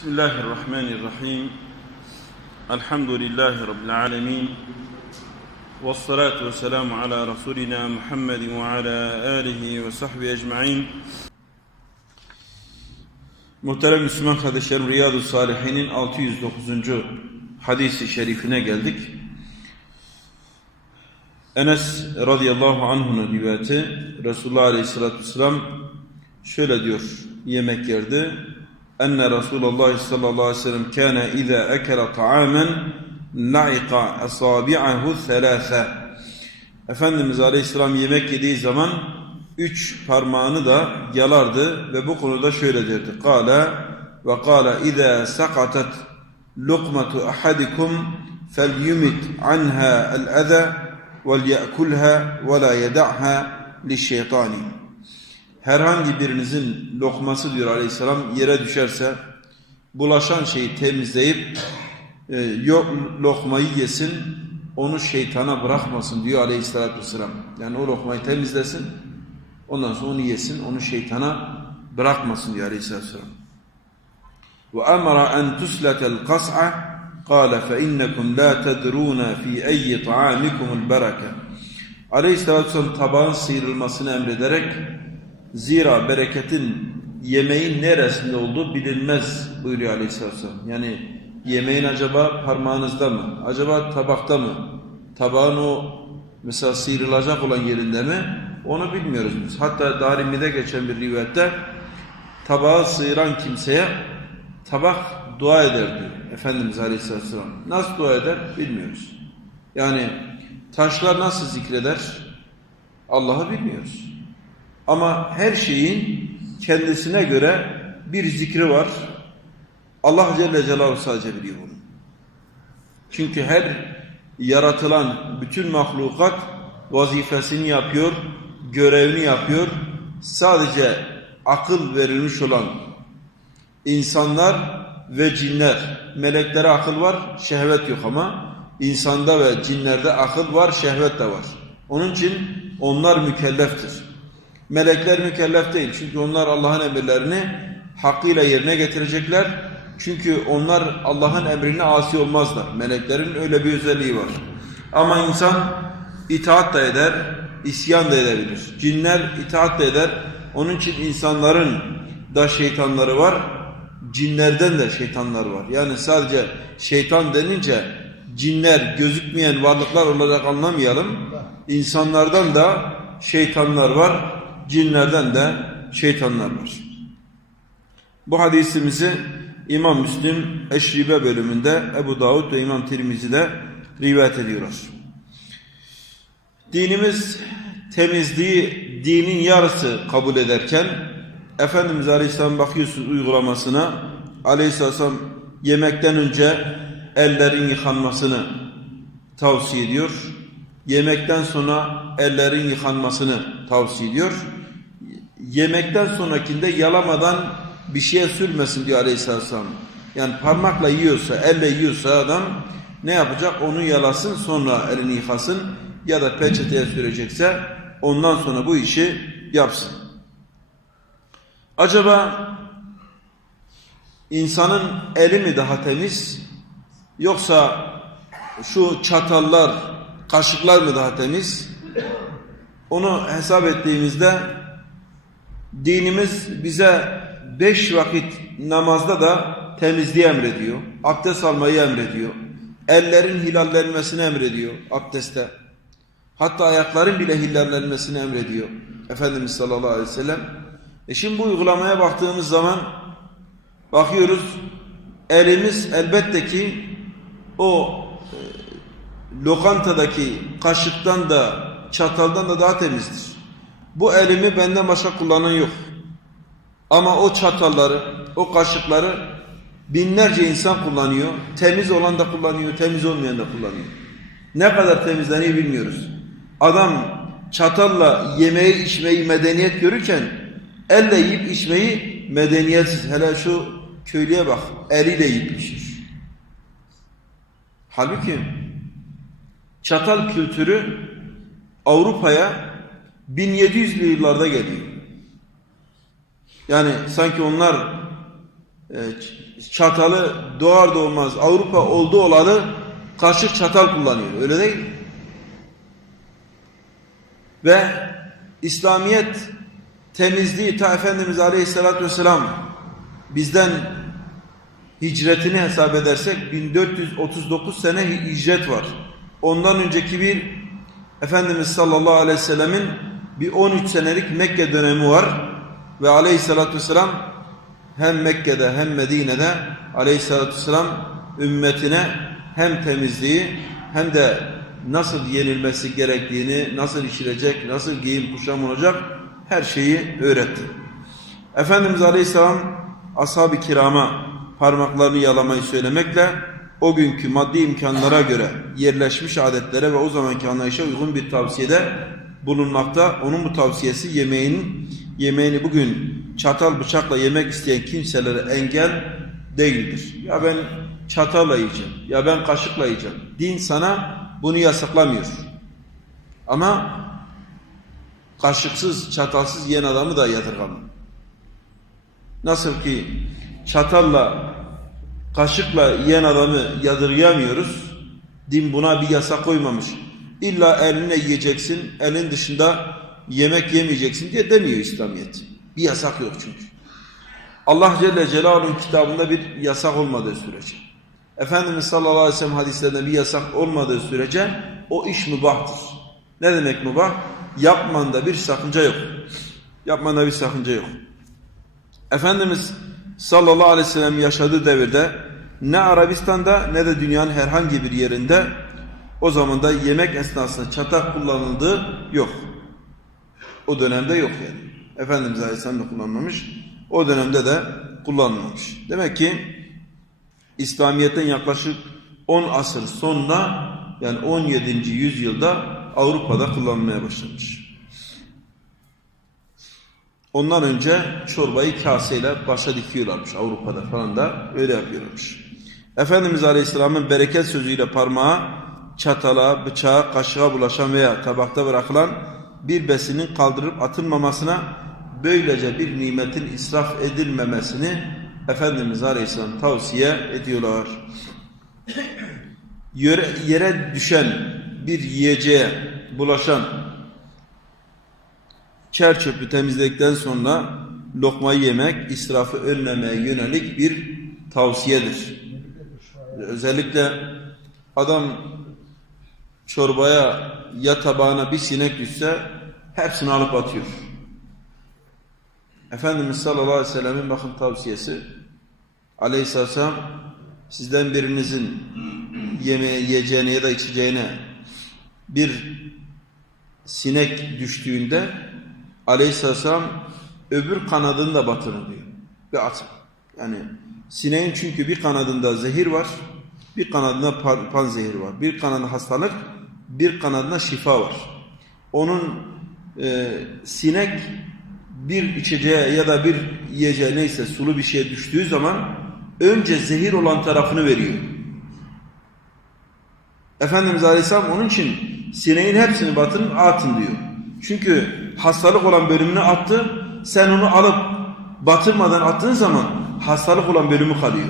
بسم الله الرحمن الرحيم الحمد لله رب العالمين والصلاة والسلام على رسولنا محمد وعلى آله وصحبه أجمعين Muhterem Müslüman kardeşlerim Riyadu Salihin'in 609. hadisi şerifine geldik. Enes radıyallahu anh'un rivayeti Resulullah aleyhissalatü vesselam şöyle diyor yemek yerdi. enne Resulullah sallallahu aleyhi ve sellem kâne izâ ekele ta'amen la'iqa esabi'ahu selâse. Efendimiz aleyhisselam yemek yediği zaman üç parmağını da yalardı ve bu konuda şöyle derdi. Kâle ve kâle izâ sakatet lukmetu ahadikum fel yumit anha el eze vel ye'kulha ve la yeda'ha li şeytani Herhangi birinizin lokması diyor aleyhisselam yere düşerse bulaşan şeyi temizleyip e, yok lokmayı yesin onu şeytana bırakmasın diyor aleyhissalatü vesselam. Yani o lokmayı temizlesin ondan sonra onu yesin onu şeytana bırakmasın diyor aleyhissalatü vesselam. وَأَمَرَ أَنْ تُسْلَتَ الْقَصْعَ قال فإنكم لا تدرون في أي طعامكم البركة Aleyhisselatü Vesselam tabağın sıyrılmasını emrederek zira bereketin yemeğin neresinde olduğu bilinmez buyuruyor Aleyhisselatü. Yani yemeğin acaba parmağınızda mı? Acaba tabakta mı? Tabağın o mesela sıyrılacak olan yerinde mi? Onu bilmiyoruz biz. Hatta Darimi'de geçen bir rivayette tabağı sıyıran kimseye tabak dua eder diyor Efendimiz Aleyhisselatü. Nasıl dua eder bilmiyoruz. Yani taşlar nasıl zikreder Allah'ı bilmiyoruz. Ama her şeyin kendisine göre bir zikri var. Allah Celle Celaluhu sadece biliyor bunu. Çünkü her yaratılan bütün mahlukat vazifesini yapıyor, görevini yapıyor. Sadece akıl verilmiş olan insanlar ve cinler. Meleklere akıl var, şehvet yok ama insanda ve cinlerde akıl var, şehvet de var. Onun için onlar mükelleftir. Melekler mükellef değil. Çünkü onlar Allah'ın emirlerini hakkıyla yerine getirecekler. Çünkü onlar Allah'ın emrine asi olmazlar. Meleklerin öyle bir özelliği var. Ama insan itaat da eder, isyan da edebilir. Cinler itaat da eder. Onun için insanların da şeytanları var cinlerden de şeytanlar var. Yani sadece şeytan denince cinler gözükmeyen varlıklar olarak anlamayalım. İnsanlardan da şeytanlar var, cinlerden de şeytanlar var. Bu hadisimizi İmam Müslim Eşribe bölümünde Ebu Davud ve İmam Tirmizi'de rivayet ediyorlar. Dinimiz temizliği dinin yarısı kabul ederken Efendimiz Aleyhisselam bakıyorsun uygulamasına Aleyhisselam yemekten önce ellerin yıkanmasını tavsiye ediyor. Yemekten sonra ellerin yıkanmasını tavsiye ediyor. Yemekten sonrakinde yalamadan bir şeye sürmesin diyor Aleyhisselam. Yani parmakla yiyorsa, elle yiyorsa adam ne yapacak? Onu yalasın sonra elini yıkasın ya da peçeteye sürecekse ondan sonra bu işi yapsın. Acaba insanın eli mi daha temiz yoksa şu çatallar, kaşıklar mı daha temiz? Onu hesap ettiğimizde dinimiz bize beş vakit namazda da temizliği emrediyor. Abdest almayı emrediyor. Ellerin hilallenmesini emrediyor abdestte. Hatta ayakların bile hilallenmesini emrediyor. Efendimiz sallallahu aleyhi ve sellem. E şimdi bu uygulamaya baktığımız zaman bakıyoruz elimiz elbette ki o e, lokantadaki kaşıktan da çataldan da daha temizdir. Bu elimi benden başka kullanan yok. Ama o çatalları, o kaşıkları binlerce insan kullanıyor. Temiz olan da kullanıyor, temiz olmayan da kullanıyor. Ne kadar temizleniyor bilmiyoruz. Adam çatalla yemeği içmeyi medeniyet görürken Elle yiyip içmeyi medeniyetsiz. Hele şu köylüye bak. Eliyle yiyip içir. Halbuki çatal kültürü Avrupa'ya 1700'lü yıllarda geliyor. Yani sanki onlar e, çatalı doğar doğmaz Avrupa oldu olalı kaşık çatal kullanıyor. Öyle değil mi? Ve İslamiyet temizliği ta Efendimiz Aleyhisselatü Vesselam bizden hicretini hesap edersek 1439 sene hicret var. Ondan önceki bir Efendimiz sallallahu aleyhi ve bir 13 senelik Mekke dönemi var ve aleyhissalatü vesselam hem Mekke'de hem Medine'de aleyhissalatü vesselam ümmetine hem temizliği hem de nasıl yenilmesi gerektiğini, nasıl işilecek, nasıl giyim kuşam olacak her şeyi öğretti. Efendimiz Aleyhisselam ashab-ı kirama parmaklarını yalamayı söylemekle o günkü maddi imkanlara göre yerleşmiş adetlere ve o zamanki anlayışa uygun bir tavsiyede bulunmakta. Onun bu tavsiyesi yemeğin yemeğini bugün çatal bıçakla yemek isteyen kimselere engel değildir. Ya ben çatalla yiyeceğim, ya ben kaşıkla yiyeceğim. Din sana bunu yasaklamıyor. Ama kaşıksız, çatalsız yiyen adamı da yadırgamıyor. Nasıl ki çatalla, kaşıkla yiyen adamı yadırgayamıyoruz. Din buna bir yasa koymamış. İlla eline yiyeceksin, elin dışında yemek yemeyeceksin diye demiyor İslamiyet. Bir yasak yok çünkü. Allah Celle Celaluhu'nun kitabında bir yasak olmadığı sürece. Efendimiz sallallahu aleyhi ve sellem hadislerinde bir yasak olmadığı sürece o iş mübahtır. Ne demek mübah? Yapmanda bir sakınca yok. Yapmanda bir sakınca yok. Efendimiz sallallahu aleyhi ve sellem yaşadığı devirde ne Arabistan'da ne de dünyanın herhangi bir yerinde o zaman da yemek esnasında çatak kullanıldığı yok. O dönemde yok yani. Efendimiz Aleyhisselam da kullanmamış. O dönemde de kullanılmamış. Demek ki İslamiyet'ten yaklaşık 10 asır sonra yani 17. yüzyılda Avrupa'da kullanılmaya başlamış. Ondan önce çorbayı kaseyle başa dikiyorlarmış Avrupa'da falan da öyle yapıyorlarmış. Efendimiz Aleyhisselam'ın bereket sözüyle parmağı çatala, bıçağa, kaşığa bulaşan veya tabakta bırakılan bir besinin kaldırıp atılmamasına böylece bir nimetin israf edilmemesini Efendimiz Aleyhisselam tavsiye ediyorlar. Yere, yere düşen bir yiyeceğe bulaşan çer çöpü temizledikten sonra lokmayı yemek israfı önlemeye yönelik bir tavsiyedir. Özellikle adam çorbaya ya tabağına bir sinek düşse hepsini alıp atıyor. Efendimiz sallallahu aleyhi ve sellemin bakın tavsiyesi aleyhisselam sizden birinizin yemeğe, yiyeceğine ya da içeceğine bir sinek düştüğünde aleyhisselam öbür kanadını da batırın diyor. Ve atın. Yani sineğin çünkü bir kanadında zehir var, bir kanadında pan, pan zehir var. Bir kanadında hastalık, bir kanadında şifa var. Onun e, sinek bir içeceğe ya da bir yiyeceğe neyse sulu bir şeye düştüğü zaman önce zehir olan tarafını veriyor. Efendimiz Aleyhisselam onun için sineğin hepsini batırın atın diyor. Çünkü hastalık olan bölümünü attı sen onu alıp batırmadan attığın zaman hastalık olan bölümü kalıyor.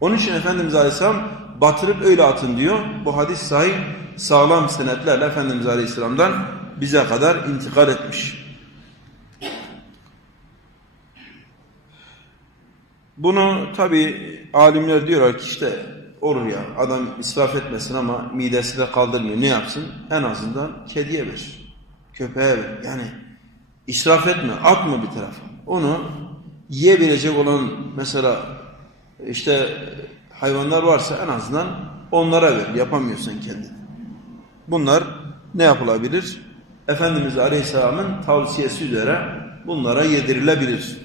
Onun için Efendimiz Aleyhisselam batırıp öyle atın diyor. Bu hadis sahih sağlam senetlerle Efendimiz Aleyhisselam'dan bize kadar intikal etmiş. Bunu tabi alimler diyorlar ki işte olur ya adam israf etmesin ama midesi de kaldırmıyor. Ne yapsın? En azından kediye ver. Köpeğe ver. Yani israf etme. Atma bir tarafa. Onu yiyebilecek olan mesela işte hayvanlar varsa en azından onlara ver. Yapamıyorsan kendin. Bunlar ne yapılabilir? Efendimiz Aleyhisselam'ın tavsiyesi üzere bunlara yedirilebilir.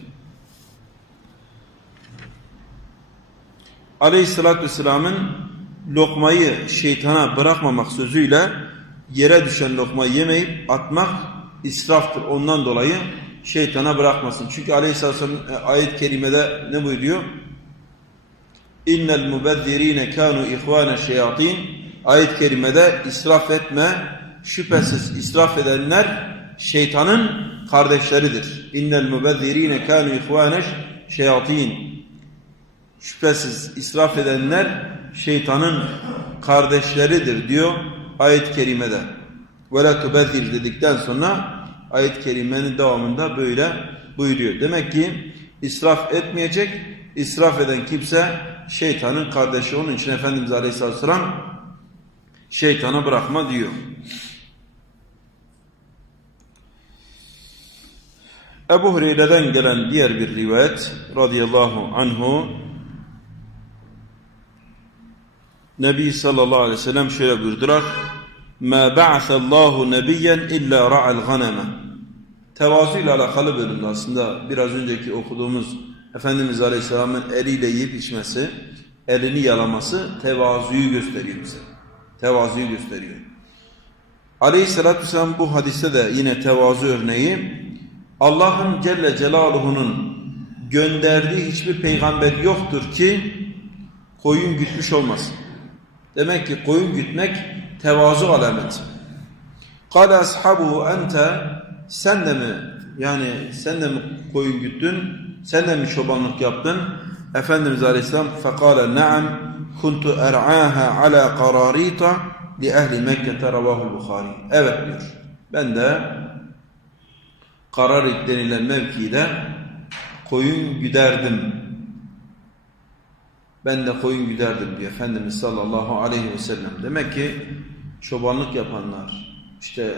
Aleyhisselatü Vesselam'ın lokmayı şeytana bırakmamak sözüyle yere düşen lokmayı yemeyip atmak israftır. Ondan dolayı şeytana bırakmasın. Çünkü Aleyhisselatü Vesselam ayet-i kerimede ne buyuruyor? İnnel mubezzirine kanu ihvane şeyatin ayet-i kerimede israf etme şüphesiz israf edenler şeytanın kardeşleridir. İnnel mubezzirine kanu ihvane şeyatin Şüphesiz israf edenler şeytanın kardeşleridir diyor ayet-i kerimede. Ve la dedikten sonra ayet-i kerimenin devamında böyle buyuruyor. Demek ki israf etmeyecek, israf eden kimse şeytanın kardeşi. Onun için Efendimiz Aleyhisselatü Vesselam şeytana bırakma diyor. Ebu Hureyre'den gelen diğer bir rivayet radıyallahu anhu Nebi sallallahu aleyhi ve sellem şöyle buyurdular مَا بَعْثَ اللّٰهُ نَبِيًّا اِلَّا رَعَ الْغَنَمَ Tevazu ile alakalı bölümde aslında biraz önceki okuduğumuz Efendimiz Aleyhisselam'ın eliyle yiyip içmesi, elini yalaması tevazuyu gösteriyor bize. Tevazuyu gösteriyor. Aleyhisselatü Vesselam bu hadiste de yine tevazu örneği Allah'ın Celle Celaluhu'nun gönderdiği hiçbir peygamber yoktur ki koyun gütmüş olmasın. Demek ki koyun gütmek tevazu alameti. Kale ashabuhu ente sen de mi yani sen de mi koyun güttün? Sen de mi çobanlık yaptın? Efendimiz Aleyhisselam naam kuntu er'aha ala qararita li ehli Mekke'te ravahul Bukhari. Evet diyor. Ben de Kararit denilen mevkide koyun güderdim. Ben de koyun güderdim diyor Efendimiz sallallahu aleyhi ve sellem. Demek ki çobanlık yapanlar, işte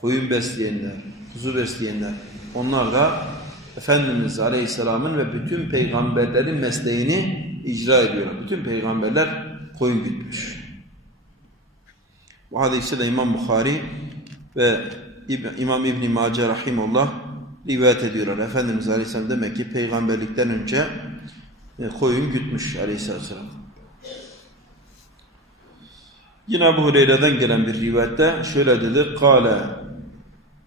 koyun besleyenler, kuzu besleyenler, onlar da Efendimiz aleyhisselamın ve bütün peygamberlerin mesleğini icra ediyorlar. Bütün peygamberler koyun gütmüş. Bu hadiste de İmam Bukhari ve İmam İbn-i Mace Rahimullah rivayet ediyorlar. Efendimiz Aleyhisselam demek ki peygamberlikten önce koyun gütmüş Aleyhisselam. Yine Ebu Hureyre'den gelen bir rivayette şöyle dedi. Kale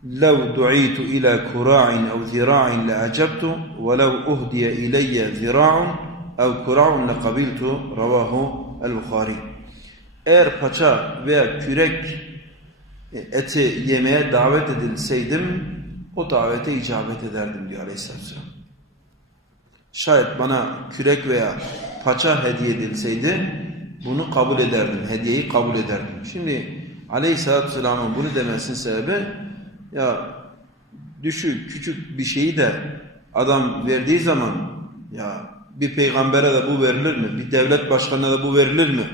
لو دعيت إلى كراع أو ذراع لأعجبت ولو أهدي إلي ذراع أو كراع لقبلت رواه البخاري Eğer paça veya kürek eti yemeye davet edilseydim o davete icabet ederdim diyor Aleyhisselam. Şayet bana kürek veya paça hediye edilseydi bunu kabul ederdim. Hediyeyi kabul ederdim. Şimdi Aleyhisselatü Vesselam'ın bunu demesinin sebebi ya düşük küçük bir şeyi de adam verdiği zaman ya bir peygambere de bu verilir mi? Bir devlet başkanına da bu verilir mi?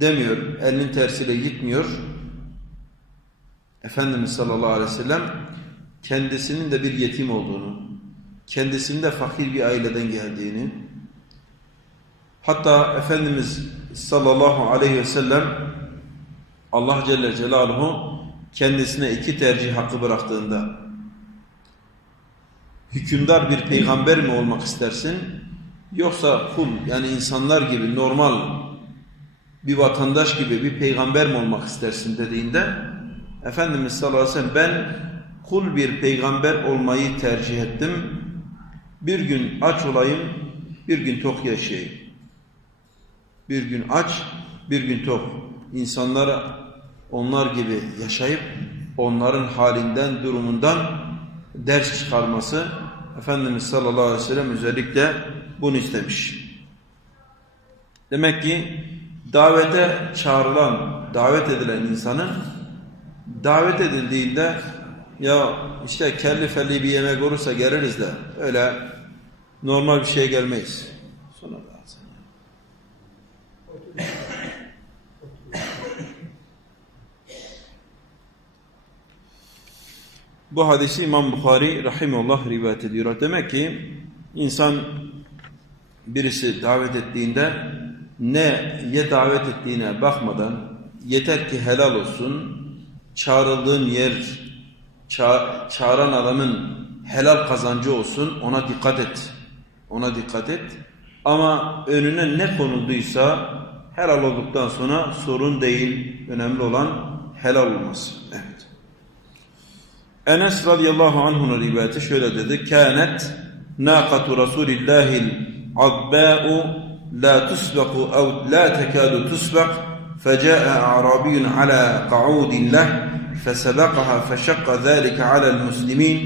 Demiyor. Elinin tersiyle gitmiyor. Efendimiz sallallahu aleyhi ve sellem kendisinin de bir yetim olduğunu, kendisinin de fakir bir aileden geldiğini, hatta Efendimiz sallallahu aleyhi ve sellem Allah Celle Celaluhu kendisine iki tercih hakkı bıraktığında hükümdar bir peygamber mi olmak istersin yoksa kul yani insanlar gibi normal bir vatandaş gibi bir peygamber mi olmak istersin dediğinde Efendimiz sallallahu aleyhi ve sellem ben kul bir peygamber olmayı tercih ettim. Bir gün aç olayım, bir gün tok yaşayayım. Bir gün aç, bir gün tok. İnsanlara onlar gibi yaşayıp onların halinden, durumundan ders çıkarması Efendimiz sallallahu aleyhi ve sellem özellikle bunu istemiş. Demek ki davete çağrılan, davet edilen insanın davet edildiğinde ya işte kelli felli bir yemek olursa geliriz de öyle normal bir şeye gelmeyiz. Sonra Bu hadisi İmam Bukhari rahimullah rivayet ediyor. Demek ki insan birisi davet ettiğinde neye davet ettiğine bakmadan yeter ki helal olsun, çağrıldığın yer, ça çağıran adamın helal kazancı olsun, ona dikkat et. Ona dikkat et. Ama önüne ne konulduysa helal olduktan sonra sorun değil, önemli olan helal olması. Evet. Enes radıyallahu anh'un rivayeti şöyle dedi. Kânet nâkatu Rasûlillâhil abbâ'u la tusbaku ev la tekâdu tusbak فجاء أعرابي على قعود له فسبقها فشق ذلك على المسلمين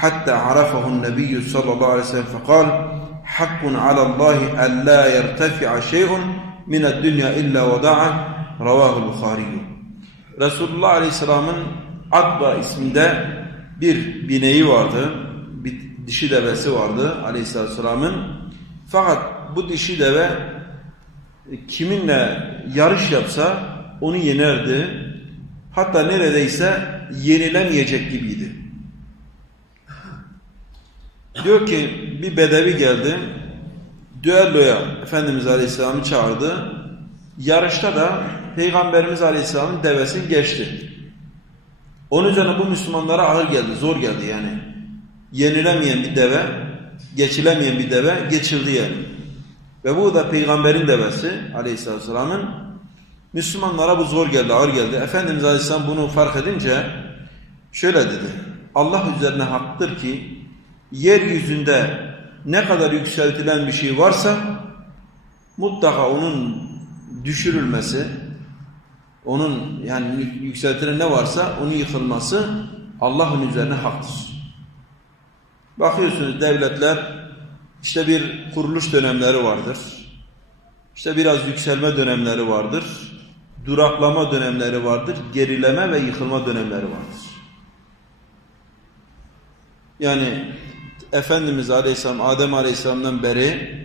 حتى عرفه النبي صلى الله عليه وسلم فقال hakkun alallahi en la yertefi'a şey'un mined dünya illa vada'a ravahu Bukhari. Resulullah Aleyhisselam'ın Akba isminde bir bineği vardı. Bir dişi devesi vardı Aleyhisselatü Vesselam'ın. Fakat bu dişi deve kiminle yarış yapsa onu yenerdi. Hatta neredeyse yenilemeyecek gibiydi. Diyor ki bir bedevi geldi. Düelloya Efendimiz Aleyhisselam'ı çağırdı. Yarışta da Peygamberimiz Aleyhisselam'ın devesini geçti. Onun üzerine bu Müslümanlara ağır geldi, zor geldi yani. Yenilemeyen bir deve, geçilemeyen bir deve geçildi yani. Ve bu da Peygamberin devesi Aleyhisselatü Vesselam'ın Müslümanlara bu zor geldi, ağır geldi. Efendimiz Aleyhisselam bunu fark edince şöyle dedi. Allah üzerine haktır ki yeryüzünde ne kadar yükseltilen bir şey varsa mutlaka onun düşürülmesi, onun yani yükseltilen ne varsa onun yıkılması Allah'ın üzerine haktır. Bakıyorsunuz devletler işte bir kuruluş dönemleri vardır. İşte biraz yükselme dönemleri vardır. Duraklama dönemleri vardır. Gerileme ve yıkılma dönemleri vardır. Yani Efendimiz Aleyhisselam, Adem Aleyhisselam'dan beri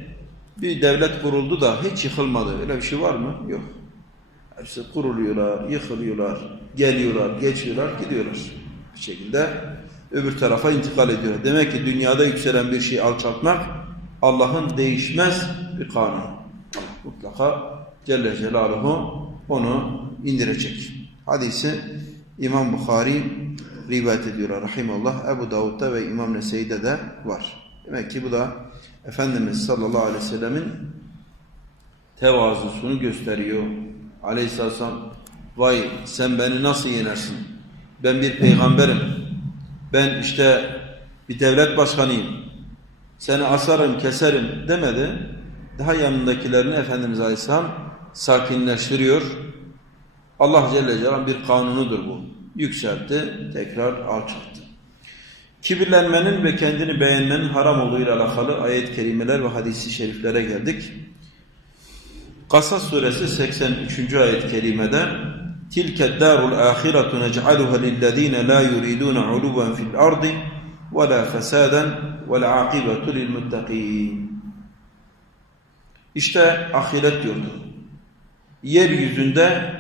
bir devlet kuruldu da hiç yıkılmadı. Öyle bir şey var mı? Yok. İşte kuruluyorlar, yıkılıyorlar, geliyorlar, geçiyorlar, gidiyorlar. Bir şekilde öbür tarafa intikal ediyorlar. Demek ki dünyada yükselen bir şey alçaltmak Allah'ın değişmez bir kanunu. Mutlaka Celle Celaluhu onu indirecek. Hadisi İmam Bukhari rivayet ediyor rahimallah. Ebu Davud'da ve İmam Nese'de de var. Demek ki bu da Efendimiz sallallahu aleyhi ve sellemin tevazusunu gösteriyor. Aleyhisselam vay sen beni nasıl yenersin? Ben bir peygamberim. Ben işte bir devlet başkanıyım. Seni asarım, keserim demedi. Daha yanındakilerini Efendimiz Aleyhisselam sakinleştiriyor. Allah Celle Celaluhu bir kanunudur bu. Yükseltti, tekrar alçalttı. Kibirlenmenin ve kendini beğenmenin haram olduğuyla alakalı ayet-i kerimeler ve hadisi şeriflere geldik. Kasas suresi 83. ayet-i kerimede Tilke darul ahiretu nec'aluha lillezine la yuridun uluven fil ardı ve la fesaden ve la akibetu. İşte ahiret yurdu. Yeryüzünde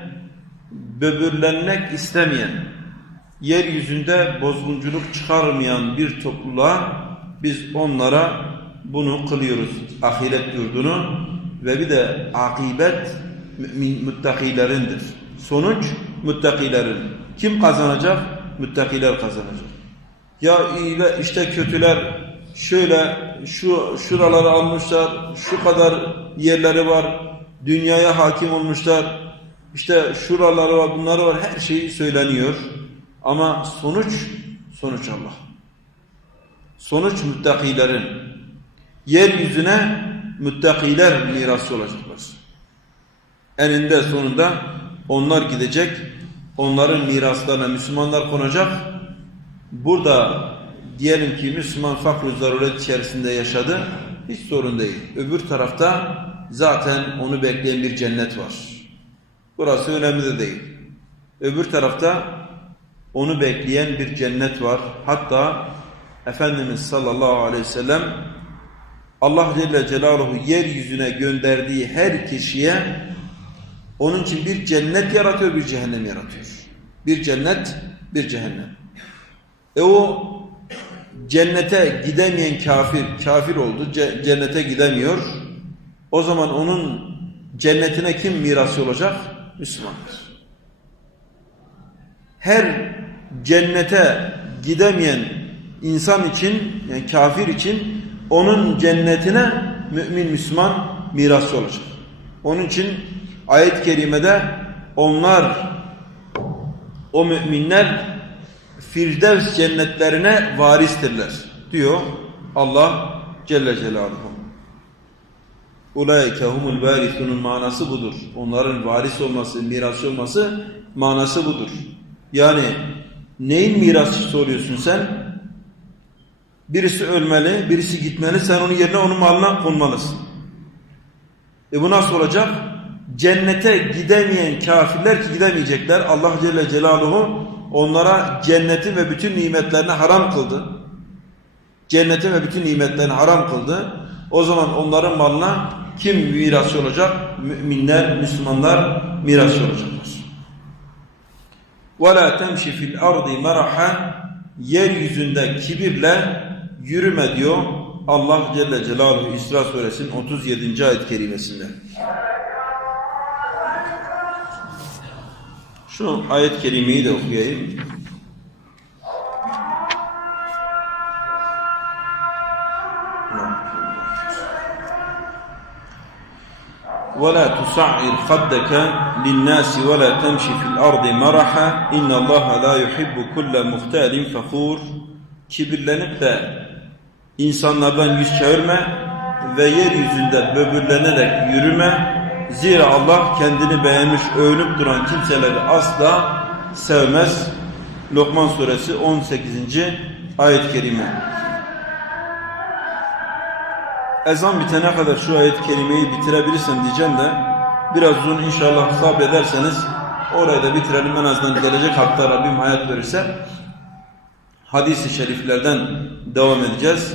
böbürlenmek istemeyen, yeryüzünde bozgunculuk çıkarmayan bir topluluğa biz onlara bunu kılıyoruz. Ahiret yurdunu ve bir de akibet mümin müttakilerindir. Sonuç müttakilerin. Kim kazanacak? Müttakiler kazanacak. Ya işte kötüler şöyle şu şuraları almışlar, şu kadar yerleri var, dünyaya hakim olmuşlar, işte şuraları var, bunları var, her şey söyleniyor. Ama sonuç, sonuç Allah. Sonuç müttakilerin. Yeryüzüne müttakiler mirası olacaklar. Eninde sonunda onlar gidecek, onların miraslarına Müslümanlar konacak. Burada diyelim ki Müslüman fakr zaruret içerisinde yaşadı, hiç sorun değil. Öbür tarafta zaten onu bekleyen bir cennet var. Burası önemli de değil. Öbür tarafta onu bekleyen bir cennet var. Hatta Efendimiz sallallahu aleyhi ve sellem Allah Celle Celaluhu yeryüzüne gönderdiği her kişiye onun için bir cennet yaratıyor, bir cehennem yaratıyor. Bir cennet, bir cehennem. E o cennete gidemeyen kafir, kafir oldu, cennete gidemiyor. O zaman onun cennetine kim mirası olacak? Müslümandır. Her cennete gidemeyen insan için, yani kafir için onun cennetine mümin Müslüman mirası olacak. Onun için ayet-i kerimede onlar o müminler Firdevs cennetlerine varistirler diyor Allah Celle Celaluhu. Ulaike humul varisunun manası budur. Onların varis olması, mirası olması manası budur. Yani neyin mirasçısı oluyorsun sen? Birisi ölmeli, birisi gitmeli. Sen onun yerine onun malına konmalısın. E bu nasıl olacak? Cennete gidemeyen kafirler ki gidemeyecekler. Allah Celle Celaluhu onlara cenneti ve bütün nimetlerini haram kıldı. Cenneti ve bütün nimetlerini haram kıldı. O zaman onların malına kim mirasçı olacak? Müminler, Müslümanlar mirasçı olacaklar. وَلَا تَمْشِ فِي الْأَرْضِ مَرَحًا Yeryüzünde kibirle yürüme diyor Allah Celle Celaluhu İsra suresinin 37. ayet kerimesinde. Şu ayet kerimeyi de okuyayım. ولا تصعر خدك للناس ولا تمشي في الأرض مرحا إن الله لا يحب كل مختال فخور kibirlenip de insanlardan yüz çevirme ve yeryüzünde böbürlenerek yürüme. Zira Allah kendini beğenmiş, övünüp duran kimseleri asla sevmez. Lokman suresi 18. ayet-i kerime. Ezan bitene kadar şu ayet-i kerimeyi bitirebilirsin diyeceğim de biraz uzun inşallah sabrederseniz orayı da bitirelim en azından gelecek hafta Rabbim hayat verirse hadis-i şeriflerden devam edeceğiz.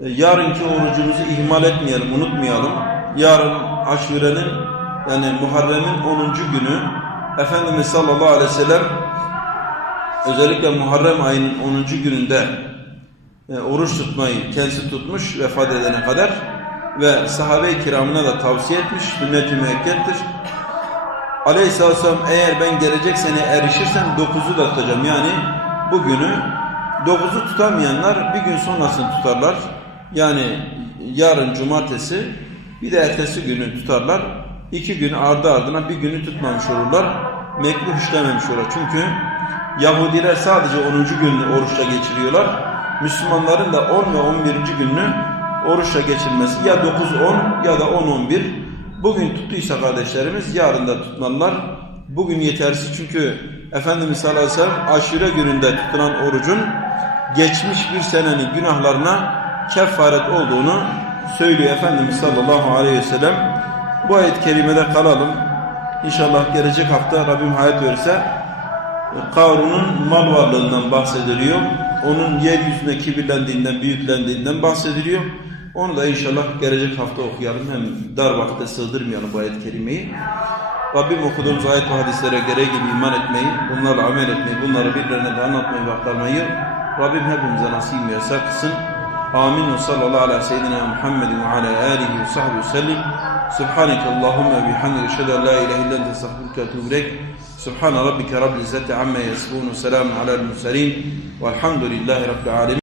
E, Yarınki orucumuzu ihmal etmeyelim, unutmayalım. Yarın aşurenin yani Muharrem'in 10. günü Efendimiz sallallahu aleyhi ve sellem özellikle Muharrem ayının 10. gününde e, oruç tutmayı kendisi tutmuş vefat edene kadar ve sahabe-i kiramına da tavsiye etmiş. Sünnet-i müekkettir. Aleyhisselatü Vesselam eğer ben gelecek sene erişirsem 9'u da tutacağım. Yani bugünü 9'u tutamayanlar bir gün sonrasını tutarlar. Yani yarın cumartesi bir de ertesi günü tutarlar. İki gün ardı ardına bir günü tutmamış olurlar. Mekruh işlememiş olur. Çünkü Yahudiler sadece 10. gününü oruçla geçiriyorlar. Müslümanların da 10 ve 11. gününü oruçla geçirmesi ya 9-10 ya da 10-11 bugün tuttuysa kardeşlerimiz yarın da tutmalılar. Bugün yetersiz çünkü Efendimiz sallallahu aleyhi ve sellem aşure gününde tutulan orucun geçmiş bir senenin günahlarına kefaret olduğunu söylüyor Efendimiz sallallahu aleyhi ve sellem. Bu ayet-i kerimede kalalım. İnşallah gelecek hafta Rabbim hayat verirse Karun'un mal varlığından bahsediliyor. Onun yeryüzüne kibirlendiğinden, büyüklendiğinden bahsediliyor. Onu da inşallah gelecek hafta okuyalım. Hem dar vakitte sığdırmayalım bu ayet-i kerimeyi. Rabbim okuduğumuz ayet ve hadislere gereği gibi iman etmeyi, bunlarla amel etmeyi, bunları birilerine de anlatmayı ve aktarmayı Rabbim hepimize nasip ve kılsın. Amin ve sallallahu ala seyyidina Muhammedin ve ala alihi ve sahbihi sellim. Subhaneke Allahümme bihamdike eşhedü en la ilahe illa ente estağfiruke ve etûbü. Subhan rabbike rabbil izzati amma yasifun ve selamun alel murselin. Velhamdülillahi rabbil alamin.